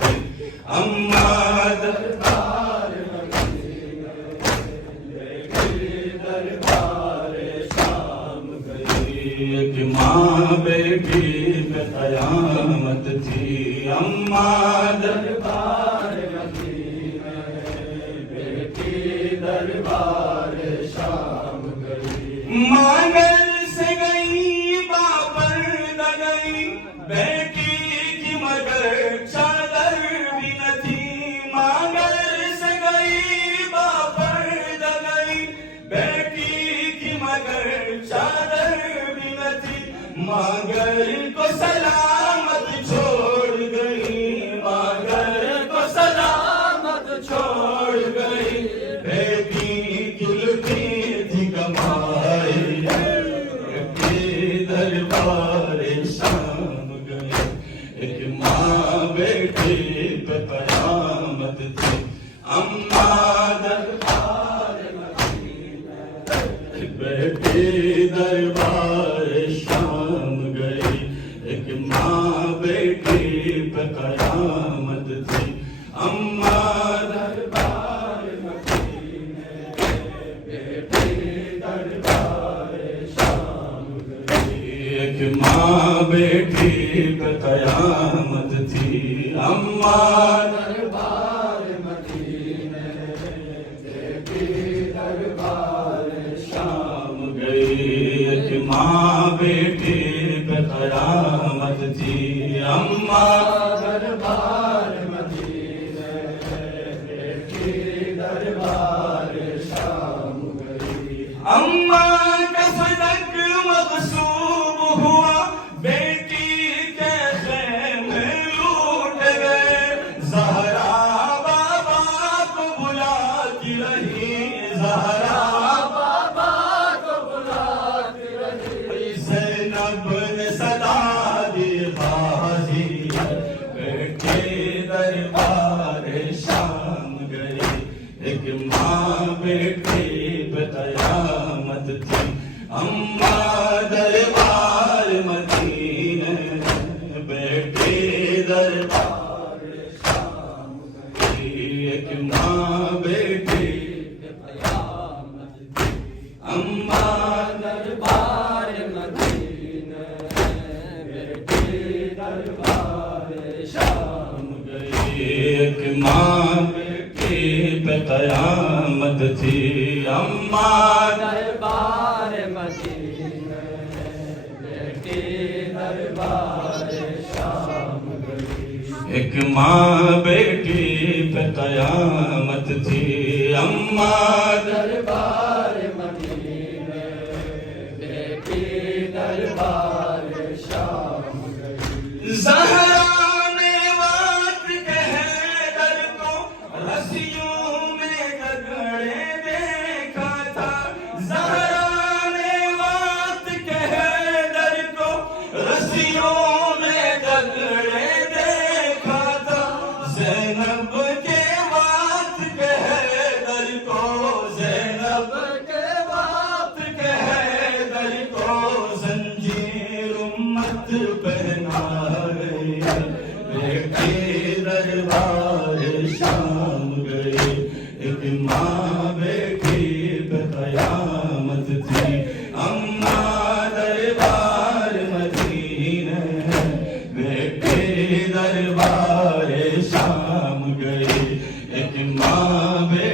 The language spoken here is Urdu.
تھی اماں دربار دربار شام گئی، ایک ماں بیٹی پہ قیامت تھی اماں دربار بیٹی دربار شام گئی، مانگل سے گئی باپردہ گئی بیٹی کی مگر چادر بھی نہ تھی، مانگل سے گئی باپردہ گئی بیٹی کی مگر چادر بھی نہ تھی، مانگل کو سلامت چھوڑ گئی، مانگل کو سلامت چھوڑ گئی، بیٹی جلتی تھی کمائی بیٹی دربار شام گئی، ایک ماں بیٹی پہ قیامت تھی اماں دربار بیٹی دربار شام گئی، ایک ماں بیٹی پہ قیامت تھی اماں دربار بیٹی دربار شام گئی، ایک ماں بیٹی پہ قیامت تھی اماں دربار مدینے بیٹی دربار شام گئی، ایک ماں بیٹی پہ قیامت تھی اماں دربار مدینے بیٹی دربار شام گئی، اماں کا فلک مغصوب ہوا بیٹی کے خیمے لوٹ گئے، زہرا بابا کو بلاتی رہی، زہرا بابا کو بلاتی رہی، زینب نے صدا دی غازی بیٹی دربار شام گئی، ایک ماں بیٹی پہ قیامت تھی اماں دربار مدینے بیٹی دربار شام گئی، ایک ماں بیٹی پہ قیامت تھی اماں دربار مدینے بیٹی دربار شام گئی، ایک ماں بیٹی پہ قیامت تھی اماں دربار مدینے بیٹی دربار شام گئی، ایک ماں بیٹی پہ قیامت تھی اماں دربار مدینے بیٹی دربار شام گئی، زہرا نے بات کہہ در کو رسیوں میں گگڑے دیکھا تھا، زہرا نے بات کہہ در کو رسیوں میں گگڑے دیکھا تھا، زینب کے بات کہہ در کو، زینب کے بات کہہ در کو زنجیر امت پہنا گئی، بیٹی دربار شام گئی، ایک ماں بیٹی پہ قیامت تھی اماں دربار مدینے بیٹی دربار شام گئی، ایک ماں بیٹی